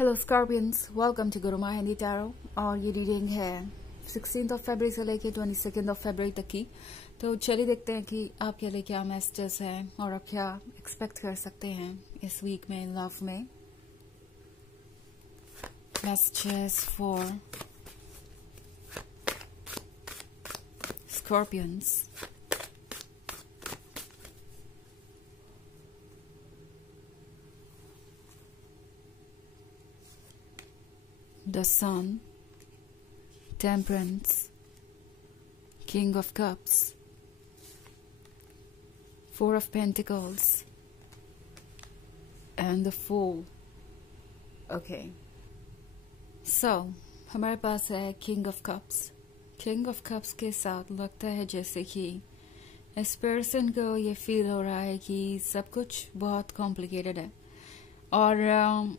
Hello Scorpions, welcome to Guruma Hindi tarot. और ये reading है 16 फरवरी से लेके 22 फरवरी तक की। तो चलिए देखते हैं कि आपके लिए क्या मैसेजेस हैं और आप क्या एक्सपेक्ट कर सकते हैं इस वीक में लव में। Messages for Scorpions. The Sun, Temperance, King of Cups, Four of Pentacles, and the Fool. Okay. So, हमारे पास है King of Cups. King of Cups के साथ लगता है जैसे कि इस पर्सन को ये फील हो रहा है कि सब कुछ बहुत कॉम्प्लिकेटेड है और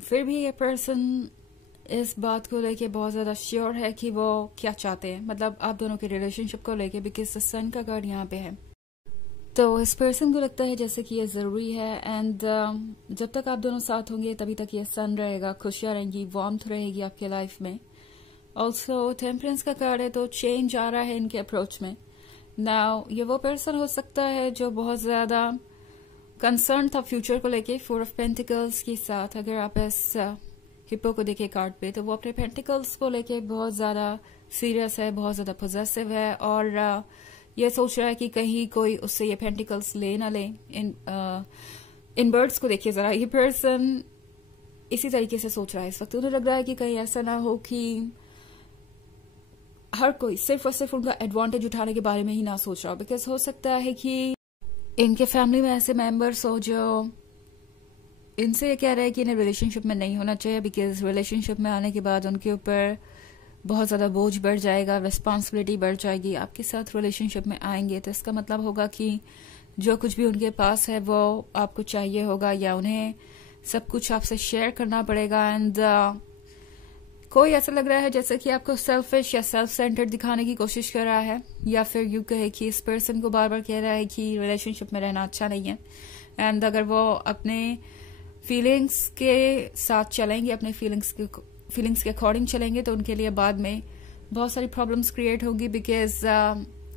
फिर भी ये पर्सन इस बात को लेके बहुत ज्यादा श्योर है कि वो क्या चाहते हैं, मतलब आप दोनों के रिलेशनशिप को लेके, बिकॉज सन का कार्ड यहाँ पे है। तो इस पर्सन को लगता है जैसे कि ये जरूरी है एंड जब तक आप दोनों साथ होंगे तभी तक ये सन रहेगा, खुशियां रहेंगी, वार्मथ रहेगी आपके लाइफ में। ऑल्सो टेम्परेंस का कार्ड है तो चेंज आ रहा है इनके अप्रोच में। नाउ ये वो पर्सन हो सकता है जो बहुत ज्यादा कंसर्न था फ्यूचर को लेके। फोर ऑफ पेंटिकल्स के साथ अगर आप इस हिप्पो को देखे कार्ड पे तो वो अपने पेंटिकल्स को लेके बहुत ज्यादा सीरियस है, बहुत ज्यादा पोजेसिव है और ये सोच रहा है कि कहीं कोई उससे ये पेंटिकल्स ले ना ले। इन बर्ड्स को देखिए जरा, ये पर्सन इसी तरीके से सोच रहा है इस वक्त। उन्हें लग रहा है कि कहीं ऐसा ना हो कि हर कोई सिर्फ और सिर्फ उनका एडवांटेज उठाने के बारे में ही ना सोच रहा हो, बिकॉज हो सकता है कि इनके फैमिली में ऐसे मेंबर्स हो जो इनसे ये कह रहे हैं कि इन्हें रिलेशनशिप में नहीं होना चाहिए, बिकॉज रिलेशनशिप में आने के बाद उनके ऊपर बहुत ज्यादा बोझ बढ़ जाएगा, रिस्पॉन्सिबिलिटी बढ़ जाएगी। आपके साथ रिलेशनशिप में आएंगे तो इसका मतलब होगा कि जो कुछ भी उनके पास है वो आपको चाहिए होगा या उन्हें सब कुछ आपसे शेयर करना पड़ेगा। एंड कोई ऐसा लग रहा है जैसे कि आपको सेल्फिश या सेल्फ सेंटर्ड दिखाने की कोशिश कर रहा है, या फिर यूं कहे कि इस पर्सन को बार बार कह रहा है कि रिलेशनशिप में रहना अच्छा नहीं है। एंड अगर वो अपने फीलिंग्स के साथ चलेंगे, अपने फीलिंग्स के अकॉर्डिंग चलेंगे तो उनके लिए बाद में बहुत सारी प्रॉब्लम्स क्रिएट होगी, बिकॉज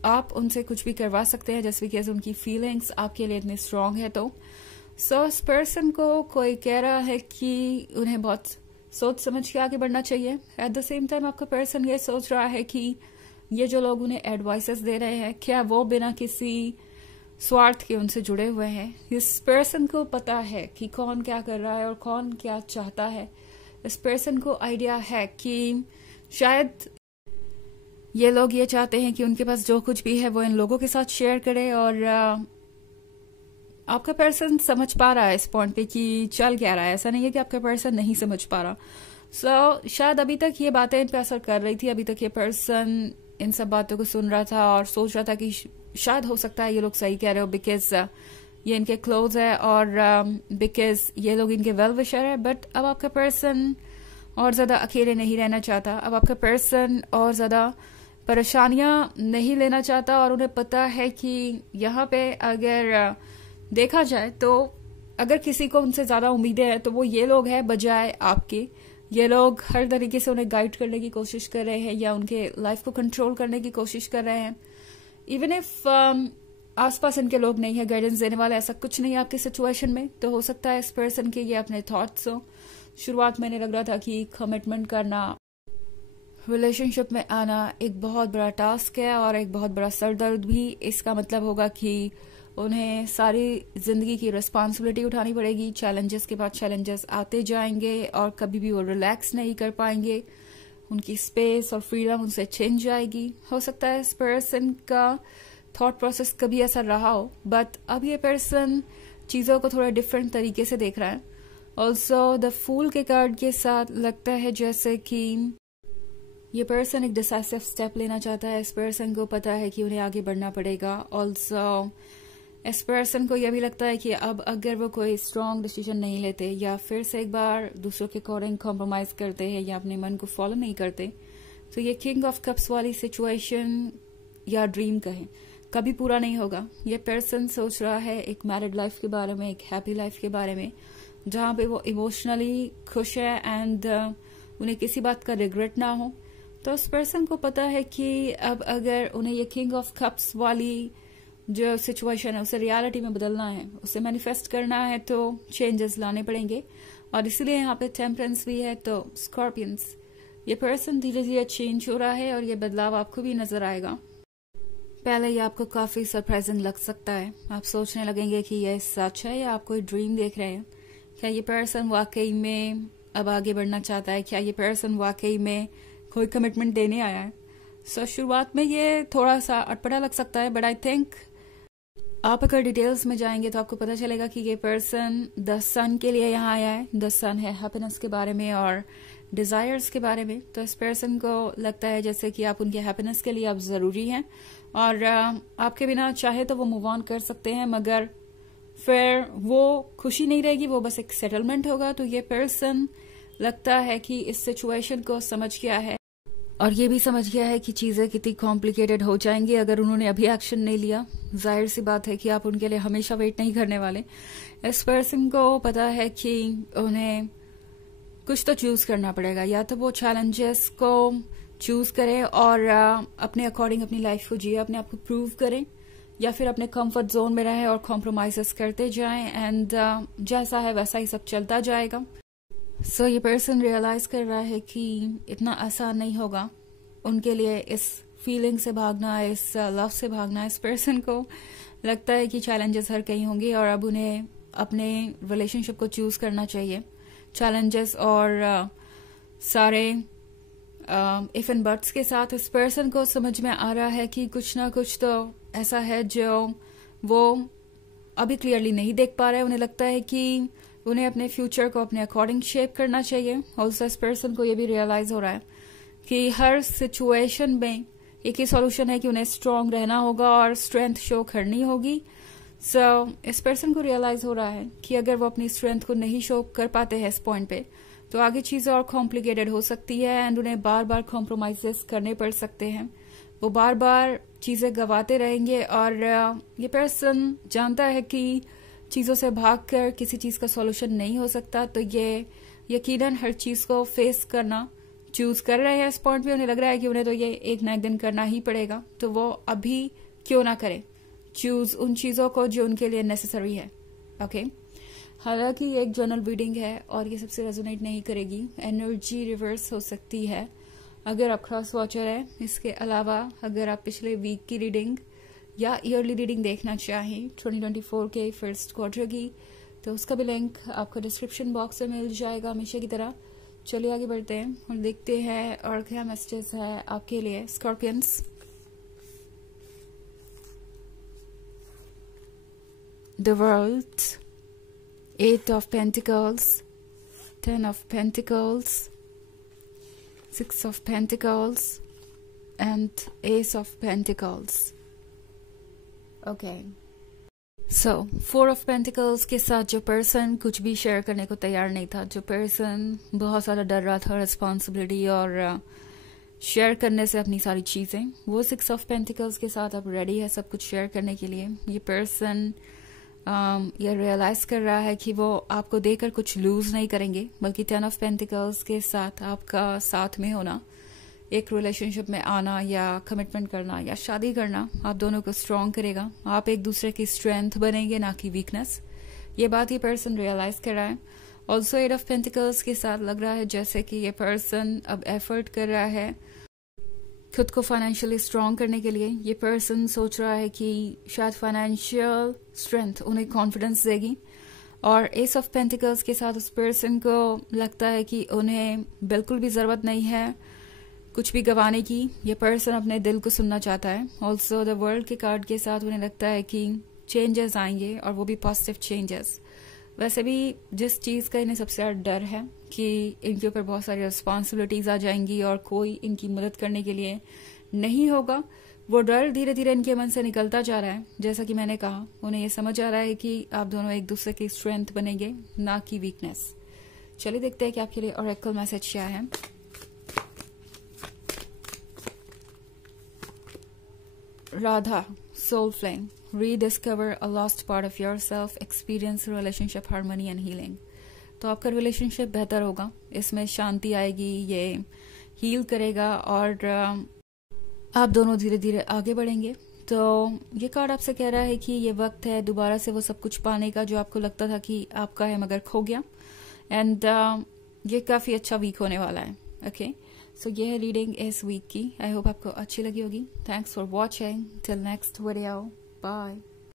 आप उनसे कुछ भी करवा सकते हैं जस्ट बिकॉज उनकी फीलिंग्स आपके लिए इतनी स्ट्रांग है। तो इस पर्सन को कोई कह रहा है कि उन्हें बहुत सोच समझ के आगे बढ़ना चाहिए। एट द सेम टाइम आपका पर्सन ये सोच रहा है कि ये जो लोग उन्हें एडवाइसेस दे रहे हैं क्या वो बिना किसी स्वार्थ के उनसे जुड़े हुए हैं। इस पर्सन को पता है कि कौन क्या कर रहा है और कौन क्या चाहता है। इस पर्सन को आइडिया है कि शायद ये लोग ये चाहते हैं कि उनके पास जो कुछ भी है वो इन लोगों के साथ शेयर करे और आपका पर्सन समझ पा रहा है इस पॉइंट पे कि चल क्या रहा है। ऐसा नहीं है कि आपका पर्सन नहीं समझ पा रहा। शायद अभी तक ये बातें इन पे असर कर रही थी, अभी तक ये पर्सन इन सब बातों को सुन रहा था और सोच रहा था कि शायद हो सकता है ये लोग सही कह रहे हो, बिकॉज ये इनके क्लोज है और बिकॉज ये लोग इनके वेल विशर है। बट अब आपका पर्सन और ज्यादा अकेले नहीं रहना चाहता, अब आपका पर्सन और ज्यादा परेशानियां नहीं लेना चाहता और उन्हें पता है कि यहाँ पे अगर देखा जाए तो अगर किसी को उनसे ज्यादा उम्मीदें हैं तो वो ये लोग हैं बजाय आपके। ये लोग हर तरीके से उन्हें गाइड करने की कोशिश कर रहे हैं या उनके लाइफ को कंट्रोल करने की कोशिश कर रहे हैं। इवन इफ आसपास इनके लोग नहीं है गाइडेंस देने वाले, ऐसा कुछ नहीं है आपकी सिचुएशन में, तो हो सकता है इस पर्सन के ये अपने थॉट्स हो। शुरुआत में लग रहा था कि कमिटमेंट करना, रिलेशनशिप में आना एक बहुत बड़ा टास्क है और एक बहुत बड़ा सरदर्द भी। इसका मतलब होगा कि उन्हें सारी जिंदगी की रिस्पॉन्सिबिलिटी उठानी पड़ेगी, चैलेंजेस के बाद चैलेंजेस आते जाएंगे और कभी भी वो रिलैक्स नहीं कर पाएंगे। उनकी स्पेस और फ्रीडम उनसे छिन जाएगी। हो सकता है इस पर्सन का थॉट प्रोसेस कभी ऐसा रहा हो, बट अब ये पर्सन चीजों को थोड़ा डिफरेंट तरीके से देख रहा है। ऑल्सो द फूल के कार्ड के साथ लगता है जैसे कि ये पर्सन एक डिसाइसिव स्टेप लेना चाहता है। इस पर्सन को पता है कि उन्हें आगे बढ़ना पड़ेगा। ऑल्सो इस पर्सन को यह भी लगता है कि अब अगर वो कोई स्ट्रांग डिसीजन नहीं लेते या फिर से एक बार दूसरों के अकॉर्डिंग कॉम्प्रोमाइज करते हैं या अपने मन को फॉलो नहीं करते तो ये किंग ऑफ कप्स वाली सिचुएशन या ड्रीम कहें कभी पूरा नहीं होगा। ये पर्सन सोच रहा है एक मैरिड लाइफ के बारे में, एक हैप्पी लाइफ के बारे में। जहाँ पे वो इमोशनली खुश है एंड उन्हें किसी बात का रिग्रेट ना हो। तो उस पर्सन को पता है कि अब अगर उन्हें ये किंग ऑफ कप्स वाली जो सिचुएशन है उसे रियलिटी में बदलना है, उसे मैनिफेस्ट करना है, तो चेंजेस लाने पड़ेंगे। और इसलिए यहाँ पे टेम्परेंस भी है। तो स्कॉर्पियंस, ये पर्सन धीरे धीरे चेंज हो रहा है और ये बदलाव आपको भी नजर आएगा। पहले ये आपको काफी सरप्राइजिंग लग सकता है। आप सोचने लगेंगे कि ये सच है या आप कोई ड्रीम देख रहे हैं। क्या ये पर्सन वाकई में अब आगे बढ़ना चाहता है? क्या ये पर्सन वाकई में कोई कमिटमेंट देने आया है? सो शुरुआत में ये थोड़ा सा अटपटा लग सकता है, बट आई थिंक आप अगर डिटेल्स में जाएंगे तो आपको पता चलेगा कि ये पर्सन द सन के लिए यहाँ आया है। द सन है हैप्पीनेस के बारे में और डिजायर्स के बारे में। तो इस पर्सन को लगता है जैसे कि आप उनके हैप्पीनेस के लिए आप जरूरी हैं और आपके बिना चाहे तो वो मूव ऑन कर सकते हैं, मगर फिर वो खुशी नहीं रहेगी, वो बस एक सेटलमेंट होगा। तो ये पर्सन लगता है कि इस सिचुएशन को समझ गया है और ये भी समझ गया है कि चीजें कितनी कॉम्प्लिकेटेड हो जाएंगी अगर उन्होंने अभी एक्शन नहीं लिया। जाहिर सी बात है कि आप उनके लिए हमेशा वेट नहीं करने वाले। इस पर्सन को पता है कि उन्हें कुछ तो चूज करना पड़ेगा, या तो वो चैलेंजेस को चूज करें और अपने अकॉर्डिंग अपनी लाइफ को जिए, अपने आप को प्रूव करें, या फिर अपने कंफर्ट जोन में रहें और कॉम्प्रोमाइजेस करते जाएं एंड जैसा है वैसा ही सब चलता जाएगा। सो ये पर्सन रियलाइज कर रहा है कि इतना आसान नहीं होगा उनके लिए इस फीलिंग से भागना, इस लव से भागना। इस पर्सन को लगता है कि चैलेंजेस हर कहीं होंगे और अब उन्हें अपने रिलेशनशिप को चूज करना चाहिए। चैलेंजेस और सारे इफ एंड बट्स के साथ इस पर्सन को समझ में आ रहा है कि कुछ ना कुछ तो ऐसा है जो वो अभी क्लियरली नहीं देख पा रहे। उन्हें लगता है कि उन्हें अपने फ्यूचर को अपने अकॉर्डिंग शेप करना चाहिए। ऑल्सो इस पर्सन को ये भी रियलाइज हो रहा है कि हर सिचुएशन में एक ही सॉल्यूशन है कि उन्हें स्ट्रांग रहना होगा और स्ट्रेंथ शो करनी होगी। सो इस पर्सन को रियलाइज हो रहा है कि अगर वो अपनी स्ट्रेंथ को नहीं शो कर पाते हैं इस पॉइंट पे, तो आगे चीजें और कॉम्प्लिकेटेड हो सकती है एंड उन्हें बार बार कॉम्प्रोमाइजेस करने पड़ सकते हैं। वो बार बार चीजें गवाते रहेंगे और ये पर्सन जानता है कि चीजों से भागकर किसी चीज का सॉल्यूशन नहीं हो सकता। तो ये यकीनन हर चीज को फेस करना चूज कर रहे हैं। इस पॉइंट पे उन्हें लग रहा है कि उन्हें तो ये एक ना एक दिन करना ही पड़ेगा, तो वो अभी क्यों ना करें चूज उन चीजों को जो उनके लिए नेसेसरी है। ओके, हालांकि ये एक जनरल रीडिंग है और ये सबसे रेजोनेट नहीं करेगी, एनर्जी रिवर्स हो सकती है अगर आप क्रॉस वॉचर है। इसके अलावा अगर आप पिछले वीक की रीडिंग या ईयरली रीडिंग देखना चाहें 2024 के फर्स्ट क्वार्टर की, तो उसका भी लिंक आपको डिस्क्रिप्शन बॉक्स में मिल जाएगा हमेशा की तरह। चलिए आगे बढ़ते हैं और देखते हैं और क्या मैसेजेस है आपके लिए Scorpions. The world, 8 of Pentacles, 10 of Pentacles, 6 of Pentacles and Ace of Pentacles. Okay. So, 4 of Pentacles के साथ जो पर्सन कुछ भी शेयर करने को तैयार नहीं था, जो पर्सन बहुत सारा डर रहा था रिस्पॉन्सिबिलिटी और शेयर करने से अपनी सारी चीजें, वो 6 of Pentacles के साथ अब रेडी है सब कुछ शेयर करने के लिए। ये पर्सन ये रियलाइज कर रहा है कि वो आपको देकर कुछ लूज नहीं करेंगे, बल्कि 10 of Pentacles के साथ आपका साथ में होना, एक रिलेशनशिप में आना या कमिटमेंट करना या शादी करना आप दोनों को स्ट्रॉन्ग करेगा। आप एक दूसरे की स्ट्रेंथ बनेंगे, ना कि वीकनेस। ये बात ये पर्सन रियलाइज कर रहा है। ऑल्सो 8 of Pentacles के साथ लग रहा है जैसे कि ये पर्सन अब एफर्ट कर रहा है खुद को फाइनेंशियली स्ट्रॉन्ग करने के लिए। ये पर्सन सोच रहा है कि शायद फाइनेंशियल स्ट्रेंथ उन्हें कॉन्फिडेंस देगी। और एस ऑफ पेंटिकल्स के साथ उस पर्सन को लगता है कि उन्हें बिल्कुल भी जरूरत नहीं है कुछ भी गंवाने की। ये पर्सन अपने दिल को सुनना चाहता है। ऑल्सो द वर्ल्ड के कार्ड के साथ उन्हें लगता है कि चेंजेस आएंगे और वो भी पॉजिटिव चेंजेस। वैसे भी जिस चीज का इन्हें सबसे ज्यादा डर है कि इनके ऊपर बहुत सारी रिस्पॉन्सिबिलिटीज आ जाएंगी और कोई इनकी मदद करने के लिए नहीं होगा, वो डर धीरे धीरे इनके मन से निकलता जा रहा है। जैसा कि मैंने कहा, उन्हें ये समझ आ रहा है कि आप दोनों एक दूसरे की स्ट्रेंथ बनेंगे, ना कि वीकनेस। चलिए देखते हैं कि आपके लिए ऑरेकल मैसेज क्या है। Radha, soul flame, rediscover a lost part of yourself, experience relationship harmony and healing. तो आपका रिलेशनशिप बेहतर होगा, इसमें शांति आएगी, ये हील करेगा और आप दोनों धीरे धीरे आगे बढ़ेंगे। तो ये कार्ड आपसे कह रहा है कि ये वक्त है दोबारा से वो सब कुछ पाने का जो आपको लगता था कि आपका है मगर खो गया। एंड ये काफ़ी अच्छा वीक होने वाला है। ओके, सो ये है रीडिंग इस वीक की। आई होप आपको अच्छी लगी होगी। Thanks for watching, till next video, bye.